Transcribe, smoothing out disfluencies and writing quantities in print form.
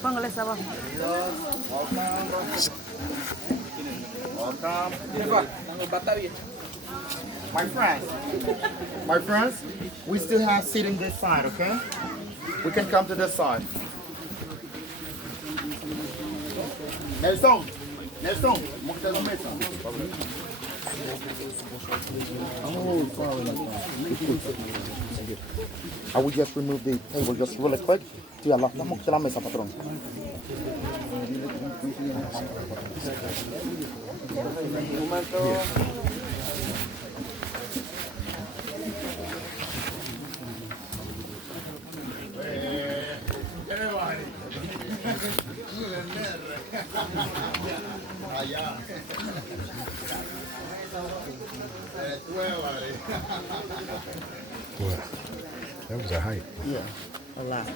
Póngale esa abajo. My friends, we still have seating this side, okay? We can come to this side. Nelson, monte la mesa. Oh, sorry. I will just remove the table just really quick. Tía, la monte la mesa, patrón. Wow, that was a hike. Yeah, a lot.